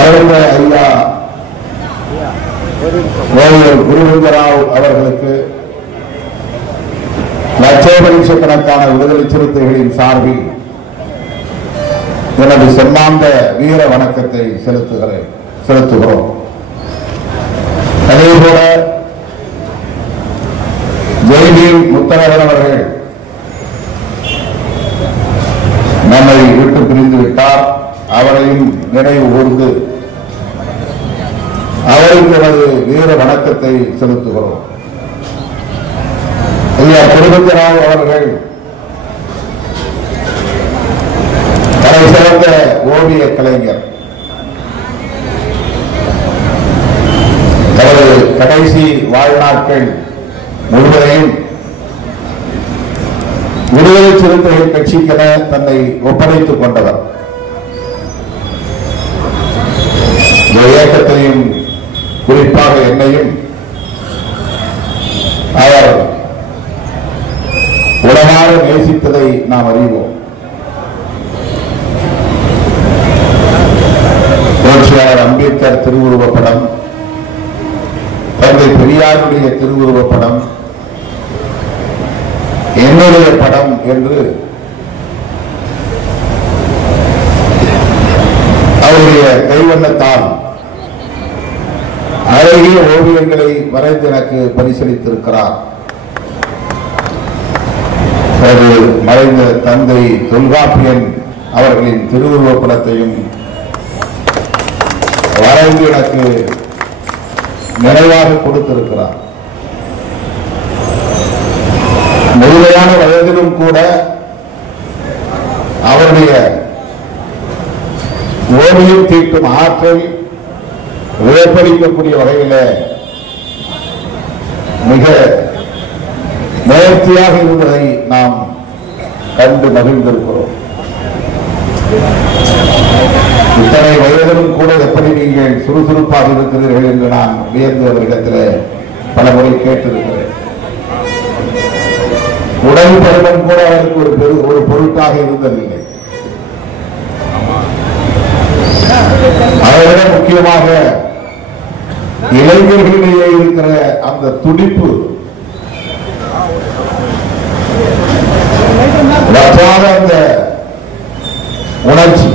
மறைந்த ஐயா ஓய்வர் குருவிந்தராவ் அவர்களுக்கு லட்சக்கணக்கான விடுதலை சிறுத்தைகளின் சார்பில் எனது செம்மாந்த வீர வணக்கத்தை செலுத்துகிறோம். அதேபோல ஜெய்பீர் முத்தரகன் அவர்கள் நம்மை விட்டு பிரிந்து விட்டார். அவரையும் நினைவு கூர்ந்து அவருக்கு எனது வீர வணக்கத்தை செலுத்துகிறோம். ஐயா குருவிந்தராவ் அவர்கள் தலை சிறந்த ஓவிய கலைஞர். தனது கடைசி வாழ்நாட்கள் முழுவதையும் விடுதலை சிறுத்தைகள் கட்சிக்கென தன்னை ஒப்படைத்துக் கொண்டவர். இந்த இயக்கத்தையும் குறிப்பாக என்னையும் அவர் உளமாற நேசித்ததை நாம் அறிவோம். புரட்சியாளர் அம்பேத்கர் திருவுருவப்படம், தந்தை பெரியாருடைய திருவுருவப்படம், என்னுடைய படம் என்று அவருடைய கைவண்ணத்தால் அழகிய ஓவியங்களை வரைந்து எனக்கு பரிசளித்திருக்கிறார். மறைந்த தந்தை தொல்காப்பியன் அவர்களின் திருவுருவப்படத்தையும் வரைந்து எனக்கு நிறைவாக கொடுத்திருக்கிறார். முழுமையான வயதிலும் கூட அவருடைய ஓவியம் தீட்டும் ஆற்றல் வியப்பளிக்கக்கூடிய வகையில் மிக நேர்த்தியாக இருந்ததை நாம் கண்டு மகிழ்ந்திருக்கிறோம். இத்தனை வயதிலும் கூட எப்படி நீங்கள் சுறுசுறுப்பாக இருக்கிறீர்கள் என்று நான் வியந்து அவரிடத்தில் பல முறை கேட்டிருக்கிறேன். உடல் பருவம் கூட அவருக்கு ஒரு பொருட்டாக இருந்ததில்லை. அதை விட முக்கியமாக இளைஞர்களிடையே இருக்கிற அந்த துடிப்பு, வற்றாத அந்த உணர்ச்சி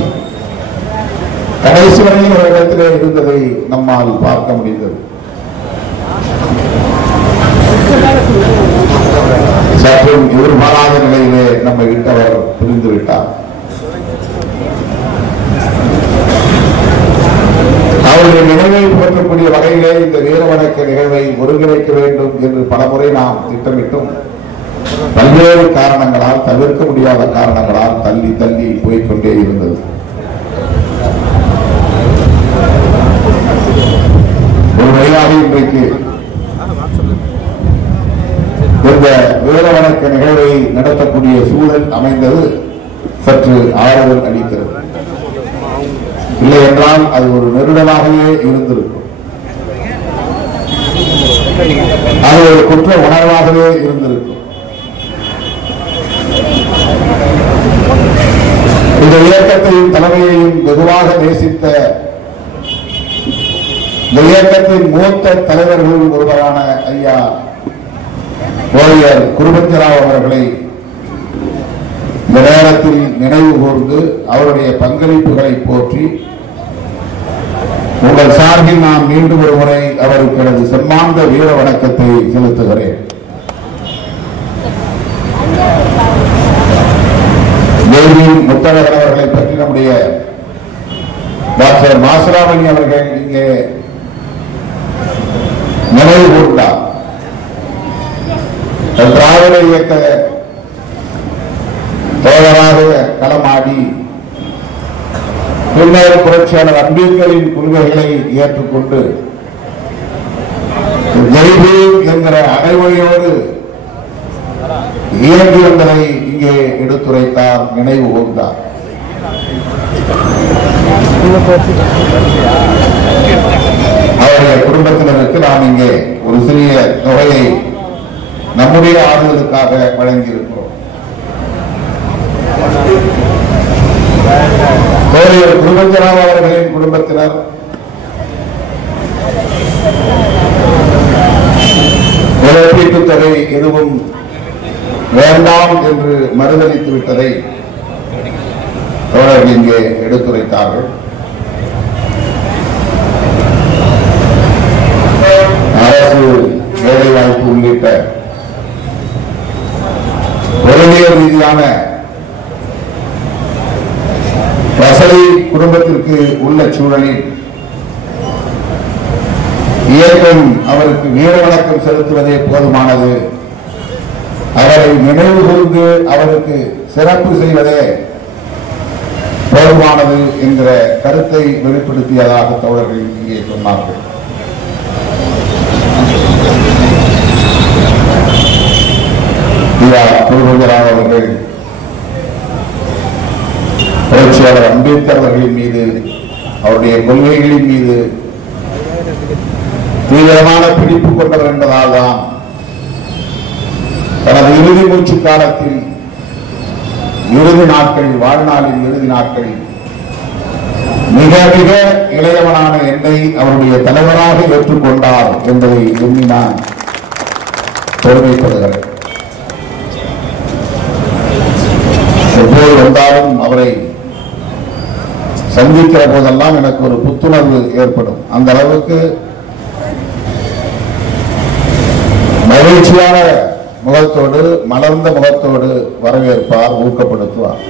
கடைசி வரையில் ஒரு இடத்திலே இருந்ததை நம்மால் பார்க்க முடிந்தது. சற்றும் எதிர்பாராத நிலையிலே நம்மை விட்டவர் புரிந்துவிட்டார். அவருடைய நினைவை போற்றக்கூடிய வகையிலே இந்த வீர வணக்க நிகழ்வை ஒருங்கிணைக்க வேண்டும் என்று பலமுறை நாம் திட்டமிட்டும் பல்வேறு காரணங்களால், தவிர்க்க முடியாத காரணங்களால் தள்ளி தள்ளி போய்கொண்டே இருந்தது. ஒரு வழியாக இன்றைக்கு இந்த வீர வணக்க நிகழ்வை நடத்தக்கூடிய சூழல் அமைந்தது சற்று ஆறுதல் அளிக்கிறது. இல்லை என்றால் அது ஒரு நெருடலாகவே இருந்திருக்கும். அது ஒரு குற்ற உணர்வாகவே இருந்திருக்கும். இந்த இயக்கத்தையும் தலைமையையும் வெகுவாக நேசித்த இந்த இயக்கத்தின் மூத்த தலைவர்கள் ஒருவரான ஐயா ஓய்வர் குருவிந்தராவ் அவர்களை இந்த நேரத்தில் நினைவு கூர்ந்து அவருடைய பங்களிப்புகளை போற்றி உங்கள் சார்பில் நான் மீண்டும் ஒரு முறை அவருக்கு எனது செம்மாந்த வீர வணக்கத்தை செலுத்துகிறேன். ஜெய்பீர் முத்தரகன் அவர்களை பற்றி நம்முடைய டாக்டர் மாசுராமணி அவர்கள் இங்கே நினைவு கூர்ந்தார். திராவிட இயக்க தோழராக களமாடி பின்னர் புரட்சியாளர் அம்பேத்கரின் கொள்கைகளை ஏற்றுக்கொண்டு ஜெய்பீர் என்கிற அடைமொழியோடு இயங்கி வந்ததை இங்கே எடுத்துரைத்தார், நினைவு கூர்ந்தார். அவருடைய குடும்பத்தினருக்கு நாம் இங்கே ஒரு சிறிய தொகையை நம்முடைய ஆறுதலுக்காக வழங்கியிருக்கிறோம். குருவிந்தராவ் அவர்களின் குடும்பத்தினர் இழப்பீட்டுத் தொகை எதுவும் வேண்டாம் என்று மறுதளித்து விட்டதை தோழர்கள் இங்கே எடுத்துரைத்தார்கள். அரசு வேலைவாய்ப்பு உள்ளிட்ட பொருளியல் ரீதியான வசதி குடும்பத்திற்கு உள்ள சூழலில் இயக்கம் அவருக்கு வீர வணக்கம் செலுத்துவதே போதுமானது, அவரை நினைவு கூர்ந்து அவருக்கு சிறப்பு செய்வதே போதுமானது என்கிற கருத்தை வெளிப்படுத்தியதாக தோழர்கள் இங்கே சொன்னார்கள். அவர்கள் புரட்சியாளர் அம்பேத்கர் அவர்களின் மீது, அவருடைய கொள்கைகளின் மீது தீவிரமான பிடிப்பு கொண்டவர் என்பதால் தான் தனது இறுதி மூச்சு காலத்தில், இறுதி நாட்களில், வாழ்நாளின் இறுதி நாட்களில் மிக மிக இளையவனான என்னை அவருடைய தலைவராக ஏற்றுக்கொண்டார் என்பதை எண்ணி நான் பெருமைப்படுகிறேன். எப்போது வந்தாலும் அவரை சந்திக்கிற போதெல்லாம் எனக்கு ஒரு புத்துணர்வு ஏற்படும். அந்த அளவுக்கு மகிழ்ச்சியான முகத்தோடு, மலர்ந்த முகத்தோடு வரவேற்பார், ஊக்கப்படுத்துவார்.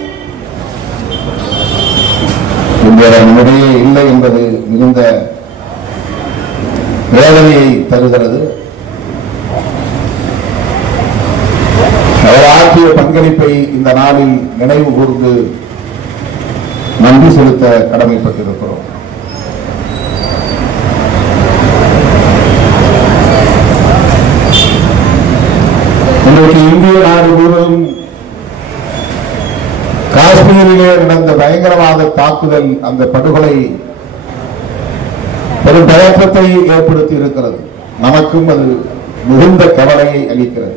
நம்முடைய இல்லை என்பது மிகுந்த வேதனையை தருகிறது. அவர் ஆற்றிய பங்களிப்பை இந்த நாளில் நினைவு கூர்ந்து நன்றி செலுத்த கடமைப்பட்டிருக்கிறோம். இன்றைக்கு இந்திய நாடு முழுவதும் காஷ்மீரிலே நடந்த பயங்கரவாத தாக்குதல், அந்த படுகொலை பெரும் பதற்றத்தை ஏற்படுத்தி இருக்கிறது. நமக்கும் அது மிகுந்த கவலையை அளிக்கிறது.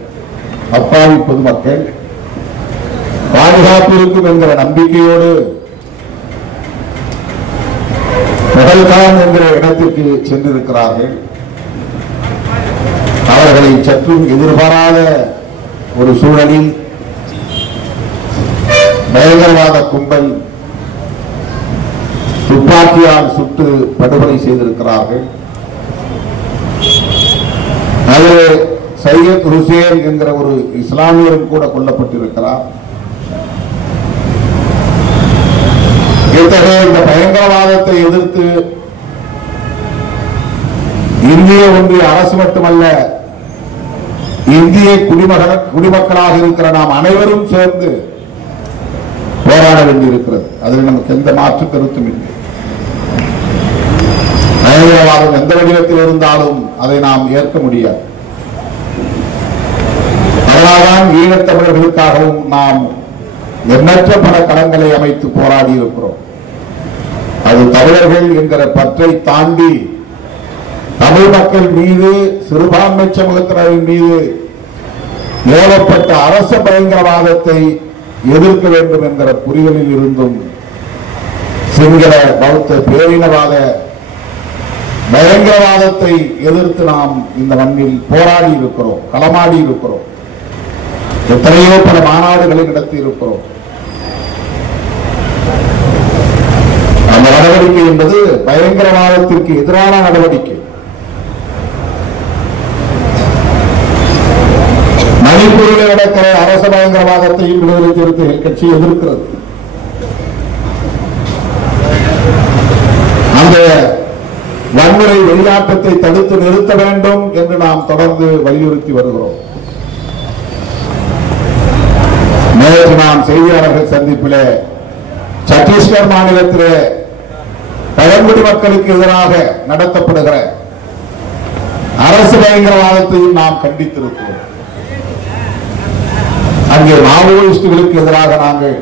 அப்பாவி பொதுமக்கள் பாதுகாப்பு இருக்கும் என்கிற நம்பிக்கையோடு பகல்காம் என்கிற இடத்திற்கு சென்றிருக்கிறார்கள். அவர்களை சற்றும் எதிர்பாராத ஒரு சூழலில் பயங்கரவாத கும்பல் துப்பாக்கியால் சுட்டு படுகொலை செய்திருக்கிறார்கள். அது சையத் ஹுசேன் என்கிற ஒரு இஸ்லாமியரும் கூட கொல்லப்பட்டிருக்கிறார். இத்தகைய இந்த பயங்கரவாதத்தை எதிர்த்து இந்திய ஒன்றிய அரசு மட்டுமல்ல, இந்திய குடிமக்களாக இருக்கிற நாம் அனைவரும் சேர்ந்து போராட வேண்டியிருக்கிறது. அதில் நமக்கு எந்த மாற்று கருத்தும் இல்லை. பயங்கரவாதம் எந்த வடிவத்தில் இருந்தாலும் அதை நாம் ஏற்க முடியாது. அதனால்தான் ஈழத்தமிழர்களுக்காகவும் நாம் எண்ணற்ற பல களங்களை அமைத்து போராடி இருக்கிறோம். அது தமிழர்கள் என்கிற பற்றை தாண்டி தமிழ் மக்கள் மீது, சிறுபான்மை சமூகத்தினரின் மீது ஏவப்பட்ட அரச பயங்கரவாதத்தை எதிர்க்க வேண்டும் என்கிற புரிதலில் இருந்தும் சிங்கள பௌத்த பேரினவாத பயங்கரவாதத்தை எதிர்த்து நாம் இந்த மண்ணில் போராடி இருக்கிறோம், களமாடி இருக்கிறோம். எத்தனையோ பல மாநாடுகளை நடத்தி இருக்கிறோம். அந்த நடவடிக்கை என்பது பயங்கரவாதத்திற்கு எதிரான நடவடிக்கை. மணிப்பூரில் நடக்கிற அரச பயங்கரவாதத்தையும் விடுதலை சிறுத்தைகள் கட்சி எதிர்க்கிறது. அந்த வன்முறை வெளியாட்டத்தை தடுத்து நிறுத்த வேண்டும் என்று நாம் தொடர்ந்து வலியுறுத்தி வருகிறோம். நேற்று நாம் செய்தியாளர்கள் சந்திப்பிலே சத்தீஸ்கர் மாநிலத்திலே பழங்குடி மக்களுக்கு எதிராக நடத்தப்படுகிற அரசு பயங்கரவாதத்தையும் நாம் கண்டித்திருக்கிறோம். அங்கே மாவோயிஸ்டுகளுக்கு எதிராக நாங்கள்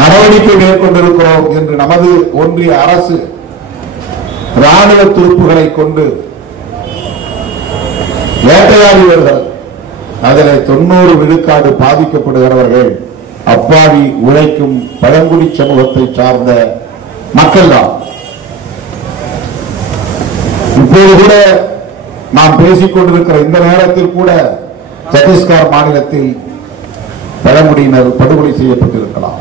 நடவடிக்கை மேற்கொண்டிருக்கிறோம் என்று நமது ஒன்றிய அரசு ராணுவ துருப்புகளை கொண்டு வேட்டையாடி வருகிறது. அதில் 90 விழுக்காடு பாதிக்கப்படுகிறவர்கள் அப்பாவி உழைக்கும் பழங்குடி சமூகத்தை சார்ந்த மக்கள் தான். இப்போது கூட நாம் பேசிக் கொண்டிருக்கிற இந்த நேரத்தில் கூட சத்தீஸ்கர் மாநிலத்தில் பழங்குடியினர் படுகொலை செய்யப்பட்டிருக்கலாம்.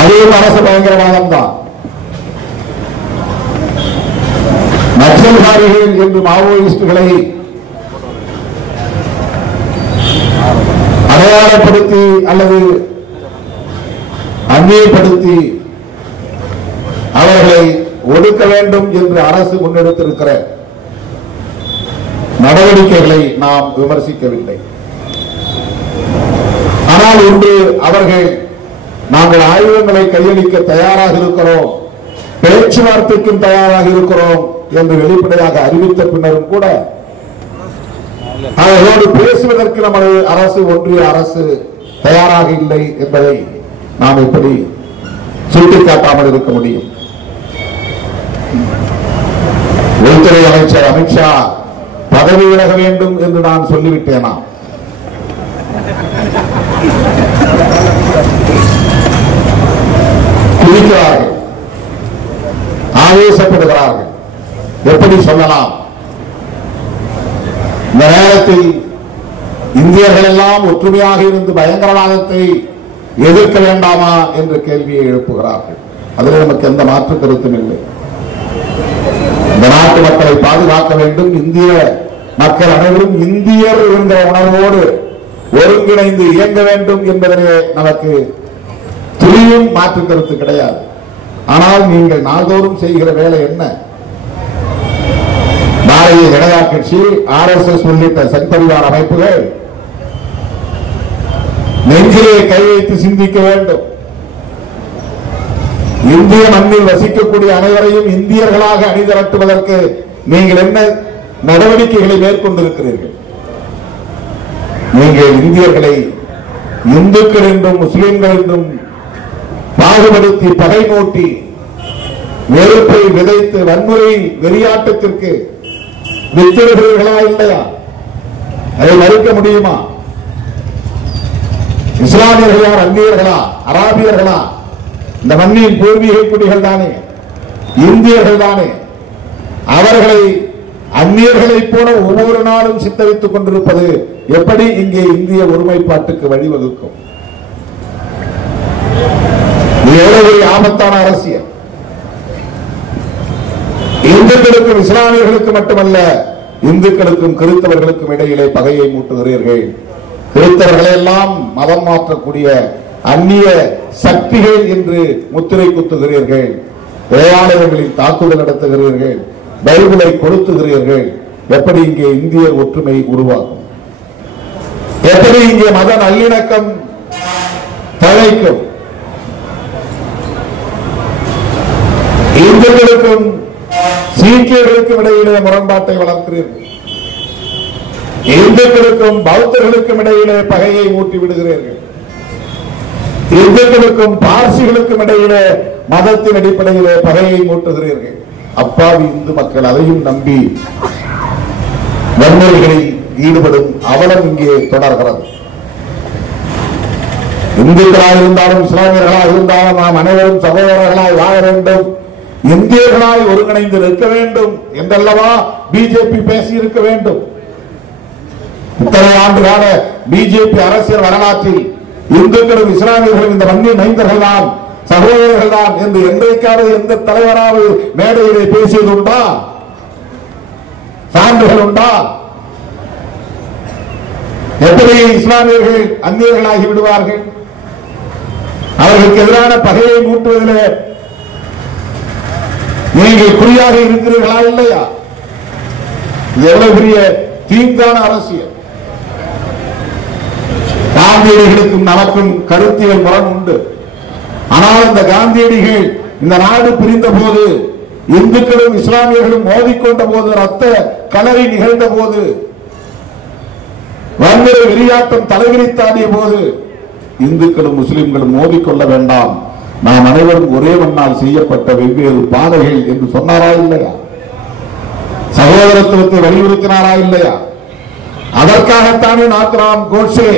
அதுவும் அரசு பயங்கரவாதம் தான். நக்சல்வாதிகள் என்று மாவோயிஸ்டுகளை அடையாளப்படுத்தி அல்லது அந்நியப்படுத்தி அவர்களை ஒடுக்க வேண்டும் என்று அரசு முன்னெடுத்திருக்கிற நடவடிக்கைகளை நாம் விமர்சிக்கவில்லை. ஆனால் இன்று அவர்கள் நாங்கள் ஆயுதங்களை கையளிக்க தயாராக இருக்கிறோம், பேச்சுவார்த்தைக்கும் தயாராக இருக்கிறோம் என்று வெளிப்படையாக அறிவித்த பின்னரும் கூட அவர்களோடு பேசுவதற்கு நமது அரசு, ஒன்றிய அரசு தயாராக இல்லை என்பதை நாம் எப்படி சுட்டிக்காட்டாமல் இருக்க முடியும்? உள்துறை அமைச்சர் அமித்ஷா பதவி விலக வேண்டும் என்று நான் சொல்லிவிட்டேனா? குதிக்கிறார்கள், ஆவேசப்படுகிறார்கள். எப்படி சொல்லலாம்? இந்த நேரத்தில் இந்தியர்கள் எல்லாம் ஒற்றுமையாக இருந்து பயங்கரவாதத்தை எதிர்க்க வேண்டாமா என்ற கேள்வியை எழுப்புகிறார்கள். அதில் நமக்கு எந்த மாற்று கருத்தும் இல்லை. இந்த நாட்டு மக்களை பாதுகாக்க வேண்டும், இந்திய மக்கள் அனைவரும் இந்தியர் என்ற உணர்வோடு ஒருங்கிணைந்து இயங்க வேண்டும் என்பதே நமக்கு துளியும் மாற்று கருத்து கிடையாது. ஆனால் நீங்கள் நாள்தோறும் செய்கிற வேலை என்ன? பாரதிய ஜனதா கட்சி, RSS உள்ளிட்ட சங்பரிவார அமைப்புகள் நெஞ்சிலே கை வைத்து சிந்திக்க வேண்டும். இந்திய மண்ணில் வசிக்கக்கூடிய அனைவரையும் இந்தியர்களாக அணிதிரட்டுவதற்கு நீங்கள் என்ன நடவடிக்கைகளை மேற்கொண்டிருக்கிறீர்கள்? நீங்கள் இந்தியர்களை இந்துக்கள் என்றும் முஸ்லிம்கள் என்றும் பாகுபடுத்தி பகை மூட்டி வெறுப்பை விதைத்து வன்முறை வெறியாட்டத்திற்கு வித்திடுகிறீர்களா இல்லையா? அதை மறுக்க முடியுமா? இஸ்லாமியர்களா, அந்நியர்களா, அராபியர்களா? இந்த மண்ணின் பூர்வீக குடிகள் தானே, இந்தியர்கள் தானே. அவர்களை அந்நியர்களைப் போல ஒவ்வொரு நாளும் சித்தரித்துக் கொண்டிருப்பது எப்படி இங்கே இந்திய ஒருமைப்பாட்டுக்கு வழிவகுக்கும்? எவ்வளவு ஆபத்தான அரசியல்! இந்துக்களுக்கும் இஸ்லாமியர்களுக்கு மட்டுமல்ல, இந்துக்களுக்கும் கிறிஸ்தவர்களுக்கும் இடையிலே பகையை மூட்டுகிறீர்கள். கிறிஸ்தவர்களை எல்லாம் மதம் மாற்றக்கூடிய அந்நிய சக்திகள் என்று முத்திரை குத்துகிறீர்கள். தேவாலயங்களில் தாக்குதல் நடத்துகிறீர்கள், பைபிளை கொளுத்துகிறீர்கள். எப்படி இங்கே இந்திய ஒற்றுமை உருவாகும்? எப்படி இங்கே மத நல்லிணக்கம் தழைக்கும்? இந்துக்களுக்கும் சீக்கியர்களுக்கும் இடையிலே முரண்பாட்டை வளர்க்கிறீர்கள். இந்துக்களுக்கும் பௌத்தர்களுக்கும் இடையிலே பகையை ஊட்டி விடுகிறீர்கள். இந்துக்களுக்கும் பார்சிகளுக்கும் இடையிலே மதத்தின் அடிப்படையிலே பகையை மூட்டுகிறீர்கள். அப்பாவி இந்து மக்கள் அதையும் நம்பி வன்முறைகளில் ஈடுபடும் அவலம் இங்கே தொடர்கிறது. இந்துக்களாக இருந்தாலும் இஸ்லாமியர்களாக இருந்தாலும் நாம் அனைவரும் சகோதரர்களாய் வாழ வேண்டும், இந்தியர்களாய் ஒருங்கிணைந்து நிற்க வேண்டும் என்றல்லவா பிஜேபி பேசியிருக்க வேண்டும். இத்தனை ஆண்டுகால பிஜேபி அரசியல் வரலாற்றில் இந்துக்களும் இஸ்லாமியர்களும் இந்த மண்ணின் மைந்தர்கள் தான், சகோதரர்கள் தான் என்று என்றைக்காவது எந்த தலைவராவது மேடையிலே பேசியது உண்டா? சான்றுகள் உண்டா? எப்படி இஸ்லாமியர்கள் அந்நியர்களாகி விடுவார்கள்? அவர்களுக்கு எதிரான பகையை மூட்டுவதிலே நீங்கள் குறியாக இருக்கிறீர்களா இல்லையா? எவ்வளவு பெரிய தீங்கான அரசியல்! காந்தியடிகளுக்கும் நமக்கும் கருத்தியல் முரண் உண்டு. ஆனால் இந்த காந்தியடிகள் இந்த நாடு பிரிந்த போது, இந்துக்களும் இஸ்லாமியர்களும் மோதிக்கொண்ட போது, ரத்த களரி நிகழ்ந்த போது, வன்முறை வெறியாட்டம் தலைவிரித்தாடிய போது, இந்துக்களும் முஸ்லிம்களும் மோதிக்கொள்ள வேண்டாம், நாம் அனைவரும் ஒரே மண்ணால் செய்யப்பட்ட வெவ்வேறு பாதைகள் என்று சொன்னாரா இல்லையா? சகோதரத்துவத்தை வலியுறுத்தினாரா இல்லையா? அதற்காகத்தானே நாத்ராம் கோட்சே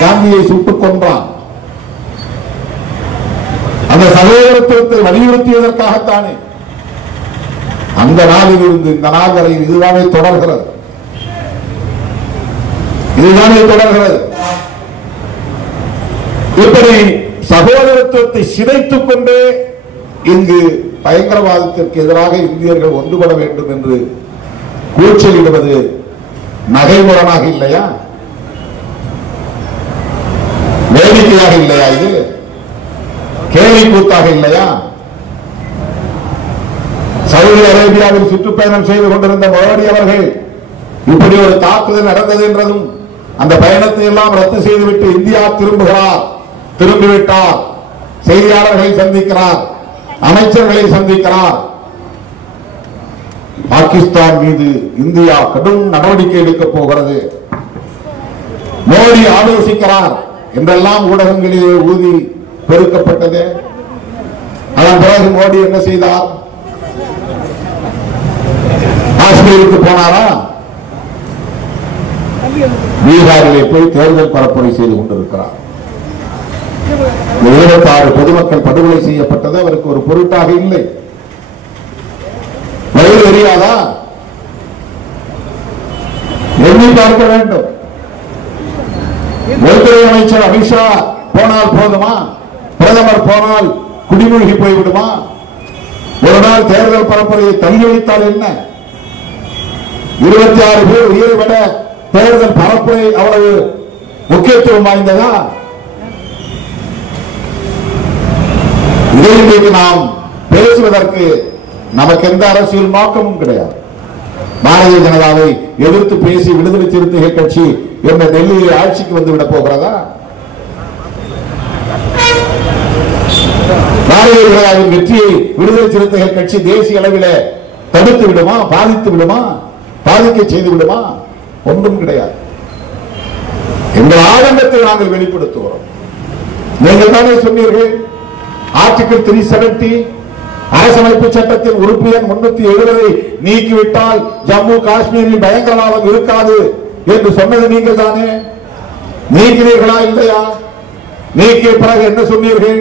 காந்தியை சுட்டுக் கொன்றான். அந்த சகோதரத்துவத்தை வலியுறுத்தியதற்காகத்தானே. அந்த நாளில் இருந்து இந்த நாள் வரை இதுதானே தொடர்கிறது. இப்படி சகோதரத்துவத்தை சிதைத்துக் கொண்டே இங்கு பயங்கரவாதத்திற்கு எதிராக இந்தியர்கள் ஒன்றுபட வேண்டும் என்று கூச்சலிடுவது நகைமுறையாக இல்லையா? வேடிக்கையாக இல்லையா? இது கேலி கூத்தாக இல்லையா? சவுதி அரேபியாவில் சுற்றுப்பயணம் செய்து கொண்டிருந்த மோடி அவர்கள் இப்படி ஒரு தாக்குதல் நடந்தது என்றதும் அந்த பயணத்தை எல்லாம் ரத்து செய்துவிட்டு இந்தியா திரும்பிவிட்டார். செய்தியாளர்களை சந்திக்கிறார், அமைச்சர்களை சந்திக்கிறார். பாகிஸ்தான் மீது இந்தியா கடும் நடவடிக்கை எடுக்கப் போகிறது, மோடி ஆலோசிக்கிறார் என்றெல்லாம் ஊடகங்களிலே ஊதி பெருக்கப்பட்டது. அதன் பிறகு மோடி என்ன செய்தார்? காஷ்மீருக்கு போனாரா? பீகாரிலே போய் தேர்தல் பரப்புரை செய்து கொண்டிருக்கிறார். 26 பொதுமக்கள் படுகொலை செய்யப்பட்டது அவருக்கு ஒரு பொருட்டாக இல்லை. வயது தெரியாதா? எண்ணி பார்க்க வேண்டும். உள்துறை அமைச்சர் அமித்ஷா போனால் போதுமா? பிரதமர் போனால் குடிமூழ்கி போய்விடுமா? ஒரு நாள் தேர்தல் பரப்புரையை தள்ளி வைத்தால் என்ன? 26 பேர் உயிரை விட தேர்தல் பரப்புரை அவ்வளவு முக்கியத்துவம் வாய்ந்ததா? இதை நாம் பேசுவதற்கு நமக்கு எந்த அரசியல் நோக்கமும் கிடையாது. பாரதிய ஜனதாவை எதிர்த்து பேசி விடுதலை சிறுத்தைகள் கட்சி என்ற டெல்லியில் ஆட்சிக்கு வந்துவிடப் போகிறதா? பாரதிய ஜனதாவின் வெற்றியை விடுதலை சிறுத்தைகள் கட்சி தேசிய அளவில் தடுத்து விடுமா? பாதித்து விடுமா? பாதிக்க செய்து விடுமா? ஒன்றும் கிடையாது. எங்கள் ஆதங்கத்தை நாங்கள் வெளிப்படுத்துகிறோம். நீங்கள் தானே சொன்னீர்கள் ஆர்டிகிள் 370 அரசமைப்பு சட்டத்தின் உறுப்பு எண் 370 நீக்கிவிட்டால் ஜம்மு காஷ்மீரில் பயங்கரவாதம் இருக்காது என்று சொன்னது நீங்கள் தானே. நீக்கிறீர்களா இல்லையா? நீக்கிய பிறகு என்ன சொன்னீர்கள்?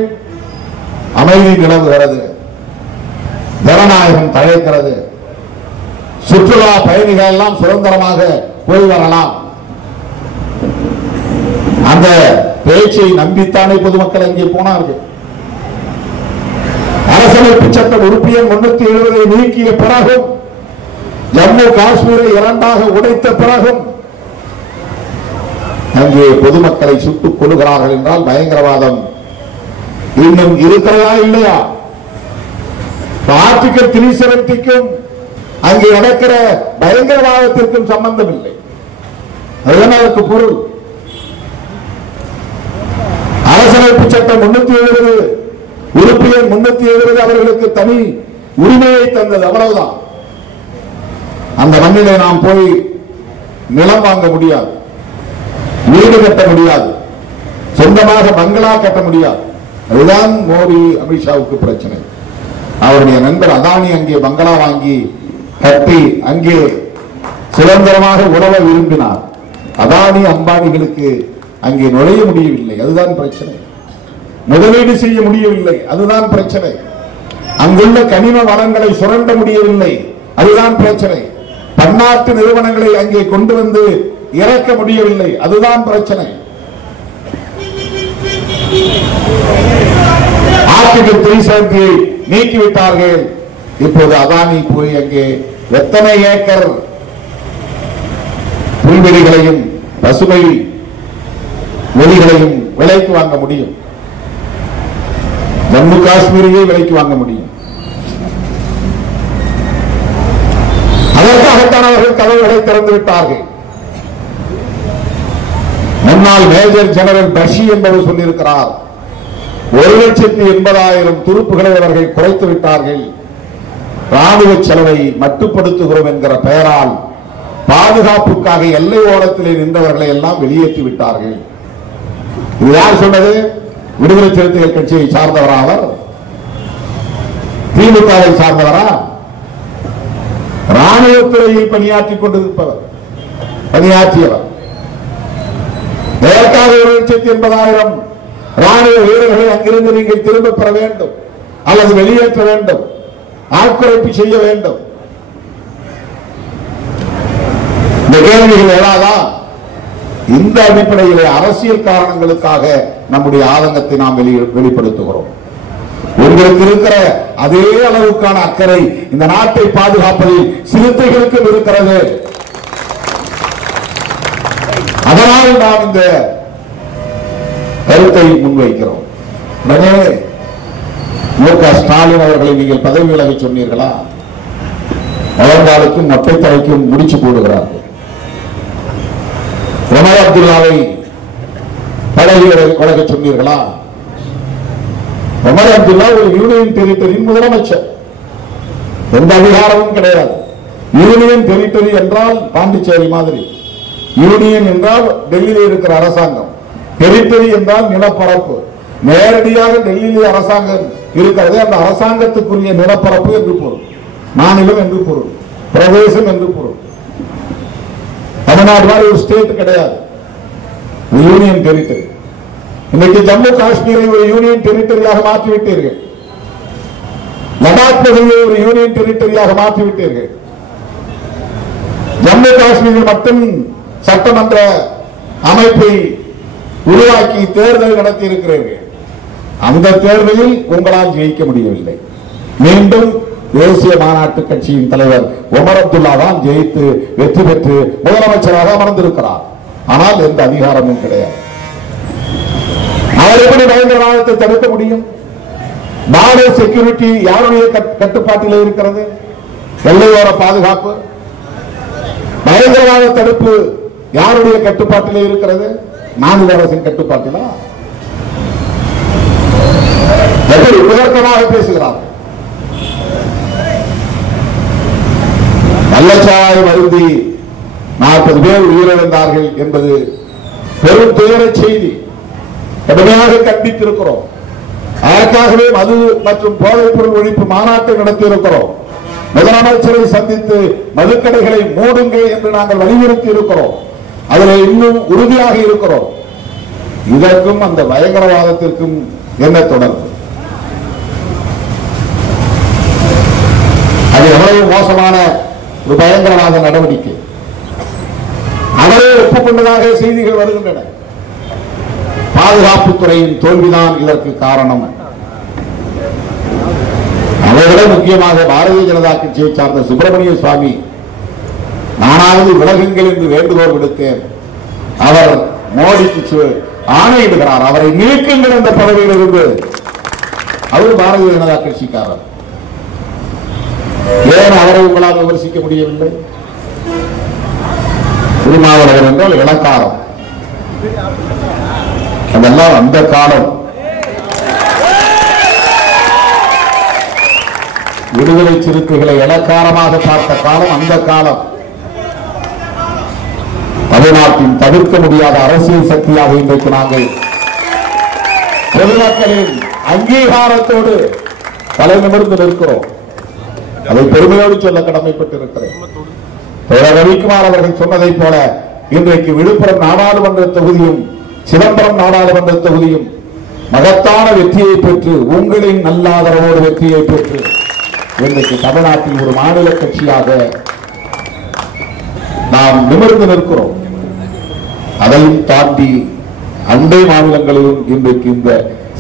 அமைதி நிலவுகிறது, ஜனநாயகம் தழைக்கிறது, சுற்றுலா பயணிகள் எல்லாம் சுதந்திரமாக போய் வரலாம். அந்த பேச்சை நம்பித்தானே பொதுமக்கள் அங்கே போனார்கள். அரசமைப்பு சட்டம் உறுப்பு எண் 370 நீக்கிய பிறகும் ஜம்மு காஷ்மீரை இரண்டாக உடைத்த பிறகும் அங்கே பொதுமக்களை சுட்டுக் கொள்கிறார்கள் என்றால் பயங்கரவாதம் இன்னும் இருக்கிறதா இல்லையா? ஆர்டிகிள் 370க்கும் அங்கே நடக்கிற பயங்கரவாதத்திற்கும் சம்பந்தம் இல்லை. அதுதான் அதற்கு பொருள். அரசமைப்பு சட்டம் 370 உறுப்பு எண் 370 அவர்களுக்கு தனி உரிமையை தந்தது, அவ்வளவுதான். அந்த மண்ணிலே நாம் போய் நிலம் வாங்க முடியாது, வீடு கட்ட முடியாது, சொந்தமாக பங்களா கட்ட முடியாது. அதுதான் மோடி அமித்ஷாவுக்கு பிரச்சனை. அவருடைய நண்பர் அதானி அங்கே பங்களா வாங்கி கட்டி அங்கே சுதந்திரமாக உணர விரும்பினார். அதானி அம்பானிகளுக்கு அங்கே நுழைய முடியவில்லை, அதுதான் பிரச்சனை. முதலீடு செய்ய முடியவில்லை, அதுதான் பிரச்சனை. அங்குள்ள கனிம வளங்களை சுரண்ட முடியவில்லை, அதுதான் பிரச்சனை. பன்னாட்டு நிறுவனங்களை அங்கே கொண்டு வந்து இறக்க முடியவில்லை, அதுதான் பிரச்சனை. ஆர்டிகிள் 370 நீக்கிவிட்டார்கள். இப்போது அதானி போய் அங்கே எத்தனை ஏக்கர் புல்வெளிகளையும் பசுமை வெளிகளையும் விலைக்கு வாங்க முடியும்? ஜம்மு காஷ்மீரையே விலைக்கு வாங்க முடியும். அதற்காகத்தான் அவர்கள் கதவுகளை திறந்து விட்டார்கள். முன்னாள் மேஜர் ஜெனரல் பஷி என்பவர் சொல்லியிருக்கிறார், 1,80,000 துருப்புகளை அவர்கள் குறைத்து விட்டார்கள். ராணுவ செலவை மட்டுப்படுத்துகிறோம் என்கிற பெயரால் பாதுகாப்புக்காக எல்லை ஓரத்திலே நின்றவர்களை எல்லாம் வெளியேற்றி விட்டார்கள். இது யார் சொன்னது? விடுதலை சிறுத்தைகள் கட்சியை சார்ந்தவரா? அவர் திமுகவை சார்ந்தவரா? ராணுவத்துறையில் பணியாற்றிக் கொண்டிருப்பவர், பணியாற்றியவர். இதற்காக 1,80,000 ராணுவ வீரர்களை அங்கிருந்து நீங்கள் திரும்ப பெற வேண்டும் அல்லது வெளியேற்ற வேண்டும், ஆட்குறைப்பு செய்ய வேண்டும். இந்த கேள்விகள் எழாதா? இந்த அடிப்படையிலே அரசியல் காரணங்களுக்காக நம்முடைய ஆதங்கத்தை நாம் வெளிப்படுத்துகிறோம். உங்களுக்கு இருக்கிற அதே அளவுக்கான அக்கறை இந்த நாட்டை பாதுகாப்பதில் சிறுத்தைகளுக்கும் இருக்கிறது. அதனால் நாம் இந்த கருத்தை முன்வைக்கிறோம். உடனே மு.க. ஸ்டாலின் அவர்களை நீங்கள் பதவி விலக சொன்னீர்களா? முழங்காலுக்கும் மொட்டை தலைக்கும் முடிச்சு போடுகிறார்கள். உமர் அப்துல்லாவை பதவி விலக சொன்னீர்களா? உமர் அப்துல்லா ஒரு யூனியன் டெரிட்டரியின் முதலமைச்சர், எந்த அதிகாரமும் கிடையாது. யூனியன் டெரிட்டரி என்றால் பாண்டிச்சேரி மாதிரி, யூனியன் என்றால் டெல்லியில் இருக்கிற அரசாங்கம், டெரிட்டரி என்றால் நிலப்பரப்பு. நேரடியாக டெல்லியில் அரசாங்கம் இருக்கிறது, அந்த அரசாங்கத்துக்குரிய நிலப்பரப்பு என்று பொருள், மாநிலம் என்று பொருள், பிரதேசம் என்று பொருள். தமிழ்நாடு மாதிரி ஒரு ஸ்டேட் கிடையாது, யூனியன் டெரிட்டரி. இன்னைக்கு ஜம்மு காஷ்மீரை ஒரு யூனியன் டெரிட்டரியாக மாற்றிவிட்டீர்கள், லடாக் பகுதியை ஒரு யூனியன் டெரிட்டரியாக மாற்றிவிட்டீர்கள். ஜம்மு காஷ்மீரில் மட்டும் சட்டமன்ற அமைப்பை உருவாக்கி தேர்தல் நடத்தி இருக்கிறீர்கள். அந்த தேர்தலில் உங்களால் ஜெயிக்க முடியவில்லை. மீண்டும் தேசிய மாநாட்டு கட்சியின் தலைவர் உமர் அப்துல்லா தான் ஜெயித்து வெற்றி பெற்று முதலமைச்சராக அமர்ந்திருக்கிறார். ஆனால் எந்த அதிகாரமும் கிடையாது. அவர் எப்படி பயங்கரவாதத்தை தடுக்க முடியும்? பார்டர் செக்யூரிட்டி யாருடைய கட்டுப்பாட்டில் இருக்கிறது? எல்லையோர பாதுகாப்பு, பயங்கரவாத தடுப்பு யாருடைய கட்டுப்பாட்டில் இருக்கிறது? மாநில அரசின் கட்டுப்பாட்டிலா? எப்படி உயர்த்தமாக பேசுகிறார்கள்? கள்ளச்சாராயம் அருந்தி 40 பேர் உயிரிழந்தார்கள் என்பது பெரும் துயர செய்தி. கடுமையாக கண்டித்திருக்கிறோம். அதற்காகவே மது மற்றும் போதைப் பொருள் ஒழிப்பு மாநாட்டை நடத்தியிருக்கிறோம். முதலமைச்சரை சந்தித்து மதுக்கடைகளை மூடுங்கள் என்று நாங்கள் வலியுறுத்தி இருக்கிறோம். அதில் இன்னும் உறுதியாக இருக்கிறோம். இதற்கும் அந்த பயங்கரவாதத்திற்கும் என்ன தொடர்பு? அது எவ்வளவு மோசமான ஒரு பயங்கரவாத நடவடிக்கை. அவரே ஒப்புக்கொண்டதாக செய்திகள் வருகின்றன. பாதுகாப்புத்துறையின் தோல்விதான் இதற்கு காரணம். அதைவிட முக்கியமாக பாரதிய ஜனதா கட்சியை சார்ந்த சுப்பிரமணிய சுவாமி, நானாவது விலகுங்கள் என்று வேண்டுகோள் விடுத்தேன். அவர் மோடிக்கு ஆணையிடுகிறார், அவரை நீக்குங்கள் என்ற பதவியில் இருந்து. அவர் பாரதிய ஜனதா கட்சிக்காரர். ஏன் அவரை உங்களால் விமர்சிக்க முடியவில்லை? திருமாவளவன் என்றால் இளக்காரம். அதெல்லாம் அந்த காலம். விடுதலை சிறுத்தைகளை இளக்காரமாக பார்த்த காலம் அந்த காலம். தமிழ்நாட்டின் தவிர்க்க முடியாத அரசியல் சக்தியாக இன்றைக்கு நாங்கள் பொதுமக்களின் அங்கீகாரத்தோடு தலை நிமிர்ந்து நிற்கிறோம். அதை பெருமையோடு சொல்ல கடமைப்பட்டிருக்கிறேன். ரவிக்குமார் அவர்கள் சொன்னதை போல இன்றைக்கு விழுப்புரம் நாடாளுமன்ற தொகுதியும் சிதம்பரம் நாடாளுமன்ற தொகுதியும் மகத்தான வெற்றியை பெற்று, உங்களின் நல்லாதரவோடு வெற்றியை பெற்று இன்றைக்கு தமிழ்நாட்டில் ஒரு மாநில கட்சியாக நாம் நிமிர்ந்து நிற்கிறோம். அதையும் தாண்டி அண்டை மாநிலங்களிலும் இன்றைக்கு இந்த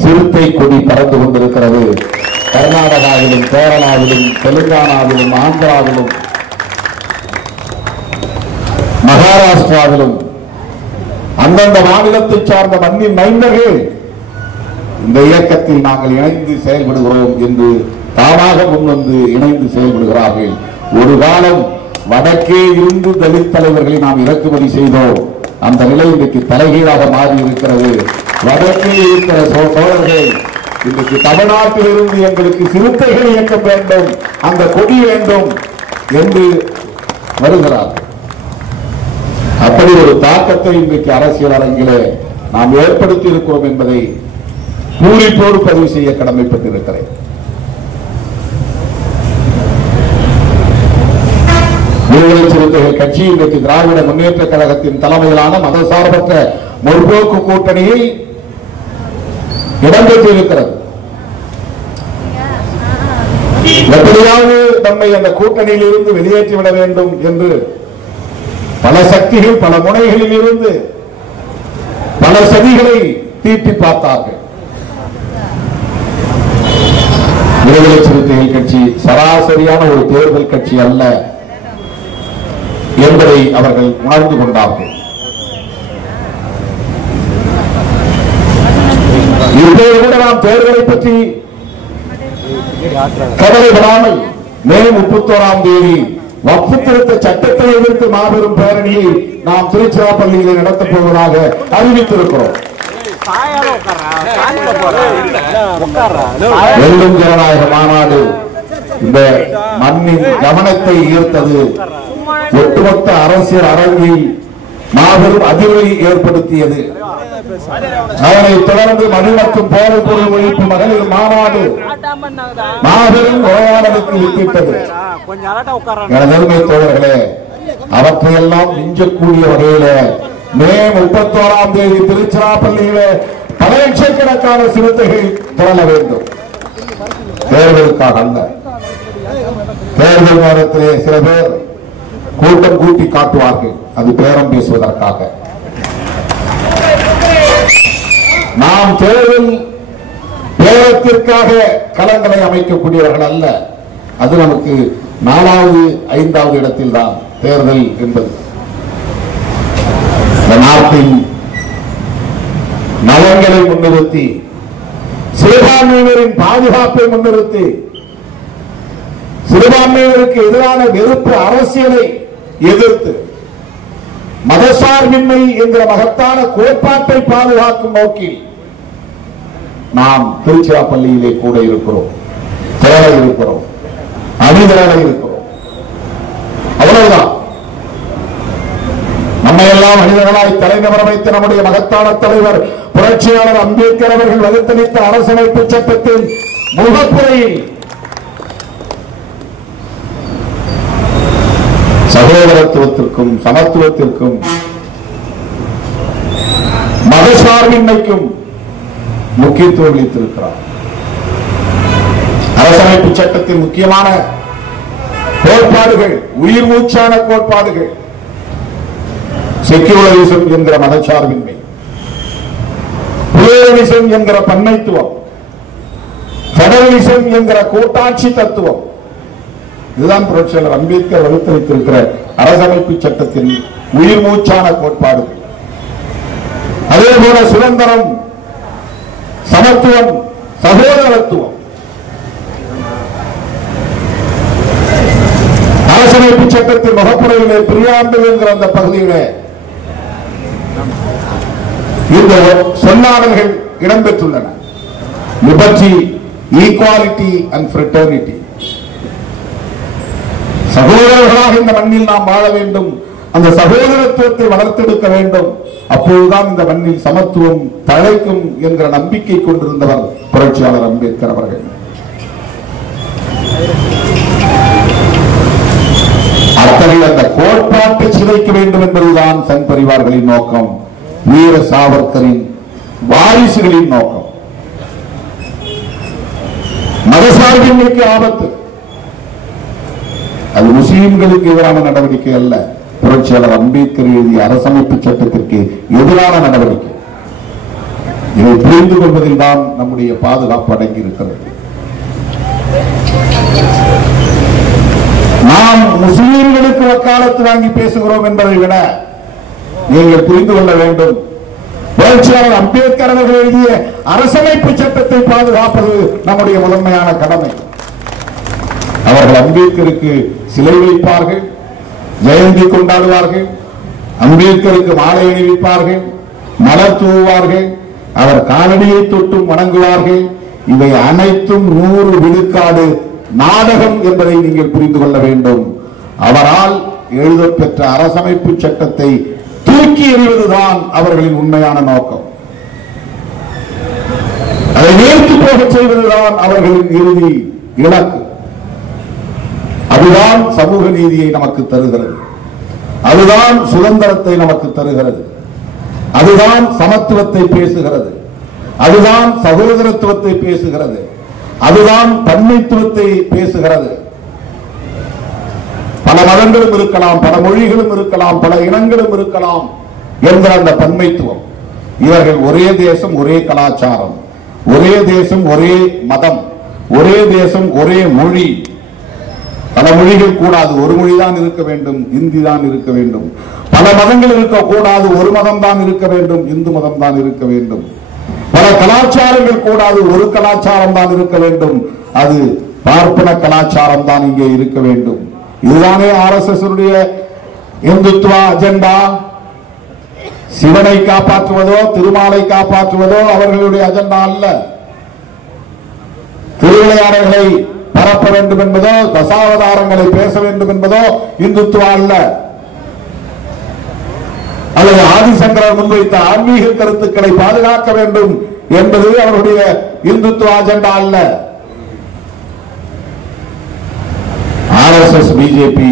சிறுத்தை கொடி பறந்து கொண்டிருக்கிறது. கர்நாடகாவிலும், கேரளாவிலும், தெலுங்கானாவிலும், ஆந்திராவிலும், மகாராஷ்டிராவிலும் அந்தந்த மாநிலத்தை சார்ந்த மண்ணின் மைந்தர்கள் இந்த இயக்கத்தில் நாங்கள் இணைந்து செயல்படுகிறோம் என்று தாமாக முன்வந்து இணைந்து செயல்படுகிறார்கள். ஒரு காலம் வடக்கே இருந்து தலித் தலைவர்களை நாம் இறக்குமதி செய்தோம். அந்த நிலை இன்றைக்கு தலைகீழாக மாறி இருக்கிறது. வடக்கே இருக்கிற தோழர்கள் இன்றைக்கு தமிழ்நாட்டில் இருந்து எங்களுக்கு சிறுத்தைகள் இயக்கம் வேண்டும், அந்த கொடி வேண்டும் என்று வருகிறார்கள். அப்படி ஒரு தாக்கத்தை இன்றைக்கு அரசியல் அரங்கிலே நாம் ஏற்படுத்தி இருக்கிறோம் என்பதை பூரிப்போடு பதிவு செய்ய கடமைப்பட்டிருக்கிறேன். விடுதலை சிறுத்தைகள் கட்சி இன்றைக்கு திராவிட முன்னேற்ற கழகத்தின் தலைமையிலான மதசார்பற்ற முற்போக்கு கூட்டணியில் இடம்பெற்றிருக்கிறது. எப்படியாவது நம்மை அந்த கூட்டணியில் இருந்து வெளியேற்றிவிட வேண்டும் என்று பல சக்திகள் பல முனைகளில் இருந்து பல சதிகளை தீட்டி பார்த்தார்கள். விடுதலை சிறுத்தைகள் கட்சி சராசரியான ஒரு தேர்தல் கட்சி அல்ல என்பதை அவர்கள் உணர்ந்து கொண்டார்கள். இப்போது கூட நாம் தேர்தலை பற்றி கவலைப்படாமல் மே 31ஆம் தேதி வக்ஃப் திருத்த சட்டத்தை எதிர்த்து மாபெரும் பேரணியை நாம் திருச்சிராப்பள்ளியில் நடத்தப் போவதாக அறிவித்திருக்கிறோம். வெல்லும் ஜனநாயக மாநாடு இந்த மண்ணின் கவனத்தை ஈர்த்தது. ஒட்டுமொத்த அரசியல் அரங்கில் மாபெரும் அதிர்வை ஏற்படுத்தியது. அதனைத் தொடர்ந்து மது மற்றும் போதைப் பொருள் ஒழிப்பு மகளிர் மாநாடு மாபெரும் நோயாளருக்கு வித்திட்டது. எனதருமை தோழர்களே, அவற்றையெல்லாம் மிஞ்சக்கூடிய வகையில மே 31ஆம் தேதி திருச்சிராப்பள்ளியில பல லட்சக்கணக்கான சிறுத்தைகள் திரள வேண்டும். தேர்தலுக்காக அல்ல. தேர்தல் நேரத்திலே சில பேர் கூட்டம் கூட்டி காட்டுவார்கள், அது பேரம் பேசுவதற்காக. நாம் தேர்தல் பேரத்திற்காக களங்களை அமைக்கக்கூடியவர்கள் அல்ல. அது நமக்கு 4வது 5வது இடத்தில் தான் தேர்தல் என்பது. இந்த நாட்டின் நலன்களை முன்னிறுத்தி, சிறுபான்மையினரின் பாதுகாப்பை முன்னிறுத்தி, சிறுபான்மையினருக்கு எதிரான வெறுப்பு அரசியலை எதிர்த்து மதசார்பின்மை என்கிற மகத்தான கோட்பாட்டை பாதுகாக்கும் நோக்கில் நாம் திருச்சிராப்பள்ளியிலே கூட இருக்கிறோம், திரள இருக்கிறோம், அணிதிரள இருக்கிறோம். அவ்வளவுதான். நம்மையெல்லாம் மனிதர்களாய் தலைநகரம் வைத்த நம்முடைய மகத்தான தலைவர் புரட்சியாளர் அம்பேத்கர் அவர்கள் வகுத்தளித்த அரசமைப்பு சட்டத்தின் முகப்புரையில் சகோதரத்துவத்திற்கும் சமத்துவத்திற்கும் மதசார்பின்மைக்கும் முக்கியத்துவம் அளித்திருக்கிறார். அரசமைப்பு சட்டத்தின் முக்கியமான கோட்பாடுகள், உயிர் மூச்சான கோட்பாடுகள், செக்யூலரிசம் என்கிற மதசார்பின்மை, புளூரலிசம் என்கிற பன்மைத்துவம், பெடரலிசம் என்கிற கூட்டாட்சி தத்துவம். இதுதான் புரட்சியாளர் அம்பேத்கர் வகுத்தளித்திருக்கிற அரசமைப்பு சட்டத்தின் உயிர் மூச்சான கோட்பாடுகள். அதே போல சுதந்திரம், சமத்துவம், சகோதரத்துவம். அரசமைப்பு சட்டத்தின் முகப்புரையிலே பிரியாம்பிள் என்கிற அந்த பகுதியிலே இந்த சொல்லாடல்கள் இடம்பெற்றுள்ளன. Liberty, equality and fraternity. சகோதரர்களாக இந்த மண்ணில் நாம் வாழ வேண்டும், அந்த சகோதரத்துவத்தை வளர்த்தெடுக்க வேண்டும். அப்போதுதான் இந்த மண்ணில் சமத்துவம் தழைக்கும் என்கிற நம்பிக்கை கொண்டிருந்தவர் புரட்சியாளர் அம்பேத்கர் அவர்கள். அத்தகைய அந்த கோட்பாட்டை சிதைக்க வேண்டும் என்பதுதான் சங் பரிவார்களின் நோக்கம், வீர சாவர்கரின் வாரிசுகளின் நோக்கம். மதசார்பின்மைக்கு ஆபத்து. அது முஸ்லிம்களுக்கு எதிரான நடவடிக்கை அல்ல, புரட்சியாளர் அம்பேத்கர் எழுதிய அரசமைப்பு சட்டத்திற்கு எதிரான நடவடிக்கை. இதை புரிந்து கொள்வதில் தான் நம்முடைய பாதுகாப்பு அடங்கி இருக்கிறது. நாம் முஸ்லிம்களுக்கு வக்காலத்து வாங்கி பேசுகிறோம் என்பதை விட நீங்கள் புரிந்து கொள்ள வேண்டும், புரட்சியாளர் அம்பேத்கர் அவர்கள் எழுதிய அரசமைப்பு சட்டத்தை பாதுகாப்பது நம்முடைய முதன்மையான கடமை. அவர்கள் அம்பேத்கருக்கு சிலை வைப்பார்கள், ஜெயந்தி கொண்டாடுவார்கள், அம்பேத்கருக்கு மாலை அணிவிப்பார்கள், மலர் தூவுவார்கள், அவர் காலடியை தொட்டும் வணங்குவார்கள். இவை அனைத்தும் 100 விழுக்காடு நாடகம் என்பதை நீங்கள் புரிந்து கொள்ள வேண்டும். அவரால் எழுதப்பெற்ற அரசமைப்பு சட்டத்தை தூக்கி எறிவதுதான் அவர்களின் உண்மையான நோக்கம். அதை நேர்த்து போக செய்வதுதான் அவர்களின் இறுதி இலக்கு. அதுதான் சமூக நீதியை நமக்கு தருகிறது, அதுதான் சுதந்திரத்தை நமக்கு தருகிறது, அதுதான் சமத்துவத்தை பேசுகிறது, அதுதான் சகோதரத்துவத்தை பேசுகிறது, அதுதான் பன்மைத்துவத்தை பேசுகிறது. பல மதங்களும் இருக்கலாம், பல மொழிகளும் இருக்கலாம், பல இனங்களும் இருக்கலாம் என்ற அந்த பன்மைத்துவம். இவர்கள் ஒரே தேசம், ஒரே கலாச்சாரம், ஒரே தேசம், ஒரே மதம், ஒரே தேசம், ஒரே மொழி. பல மொழிகள் கூடாது, ஒரு மொழிதான் இருக்க வேண்டும், இந்தி தான் இருக்க வேண்டும். பல மதங்கள் இருக்கக்கூடாது, ஒரு மதம் தான் இருக்க வேண்டும், இந்து மதம் தான் இருக்க வேண்டும். பல கலாச்சாரங்கள் கூடாது, ஒரு கலாச்சாரம் தான் இருக்க வேண்டும், அது பார்ப்பன கலாச்சாரம் தான் இங்கே இருக்க வேண்டும். இதுதானே RSS இந்துத்துவ அஜெண்டா. சிவனை காப்பாற்றுவதோ திருமாலை காப்பாற்றுவதோ அவர்களுடைய அஜெண்டா அல்ல. திருவிளையாடல்களை பரப்ப வேண்டும் என்பதோ தசாவதாரங்களை பேச வேண்டும் என்பதோ இந்துத்துவா அல்ல. அல்லது ஆதிசங்கரர் முன்வைத்த ஆன்மீக கருத்துக்களை பாதுகாக்க வேண்டும் என்பது அவருடைய இந்துத்துவ அஜெண்டா அல்ல. RSS பிஜேபி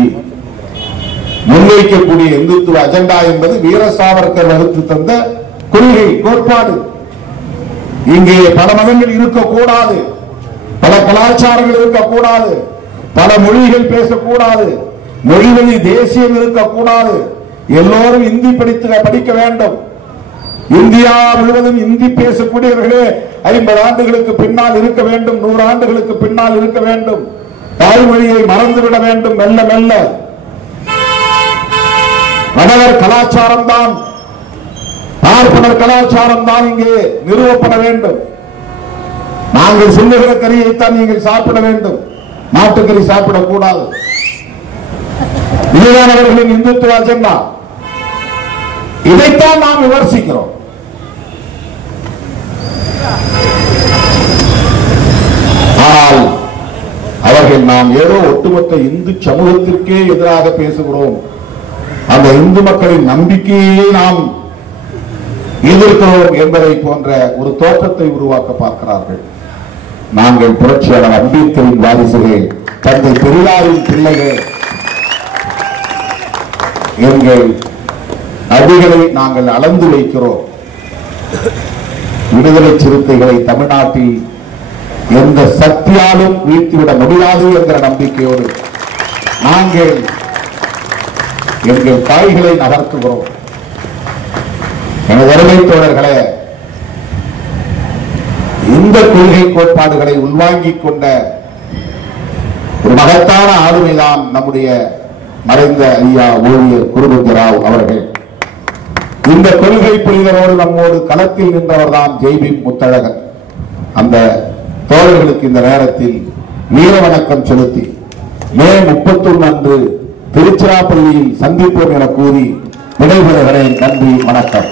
முன்வைக்கக்கூடிய இந்துத்துவ அஜெண்டா என்பது வீர சாவர்கர் வகுத்து தந்த கொள்கை கோட்பாடு. இங்கே பல மதங்கள் இருக்கக்கூடாது, பல கலாச்சாரங்கள் இருக்கக்கூடாது, பல மொழிகள் பேசக்கூடாது, மொழிவழி தேசியம் இருக்கக்கூடாது, எல்லோரும் இந்தி படிக்க வேண்டும். இந்தியா முழுவதும் இந்தி பேசக்கூடியவர்களே 50 ஆண்டுகளுக்கு பின்னால் இருக்க வேண்டும், 100 ஆண்டுகளுக்கு பின்னால் இருக்க வேண்டும். தாய்மொழியை மறந்துவிட வேண்டும் மெல்ல மெல்ல. வடவர் கலாச்சாரம் தான், பார்ப்பனர் கலாச்சாரம் தான் இங்கே நிறுவப்பட வேண்டும். நாங்கள் சொல்லுகிற கறியைத்தான் நீங்கள் சாப்பிட வேண்டும், நாட்டுக்கறி சாப்பிடக்கூடாது. இதுதான் அவர்களின் இந்துத்துவ அஜெண்டா. இதைத்தான் நாம் விமர்சிக்கிறோம். ஆனால் அவர்கள் நாம் ஏதோ ஒட்டுமொத்த இந்து சமூகத்திற்கே எதிராக பேசுகிறோம், அந்த இந்து மக்களின் நம்பிக்கையை நாம் எதிர்க்கிறோம் என்பதை போன்ற ஒரு தோற்றத்தை உருவாக்க பார்க்கிறார்கள். நாங்கள் புரட்சியாளர் அம்பேத்கரின் வாரிசுகள், தந்தை பெரியாரின் பிள்ளைகள். எங்கள் அடிகளை நாங்கள் அளந்து வைக்கிறோம். விடுதலை சிறுத்தைகளை தமிழ்நாட்டில் எந்த சக்தியாலும் வீழ்த்திவிட முடியாது என்ற நம்பிக்கையோடு நாங்கள் எங்கள் காய்களை நகர்த்துகிறோம். எனது அருமை தோழர்களே, இந்த கொள்கை கோட்பாடுகளை உள்வாங்கிக் கொண்ட ஒரு மகத்தான ஆளுமைதான் நம்முடைய மறைந்த ஐயா ஓவியர் குருபந்தி ராவ் அவர்கள். இந்த கொள்கை புரிதலோடு நம்மோடு களத்தில் நின்றவர் தான் ஜெய்பீம் முத்தழகன். அந்த தோழர்களுக்கு இந்த நேரத்தில் வீர வணக்கம் செலுத்தி மே 31 அன்று திருச்சிராப்பள்ளியில் சந்திப்போம் என கூறி விடைபெறுகிறேன். நன்றி, வணக்கம்.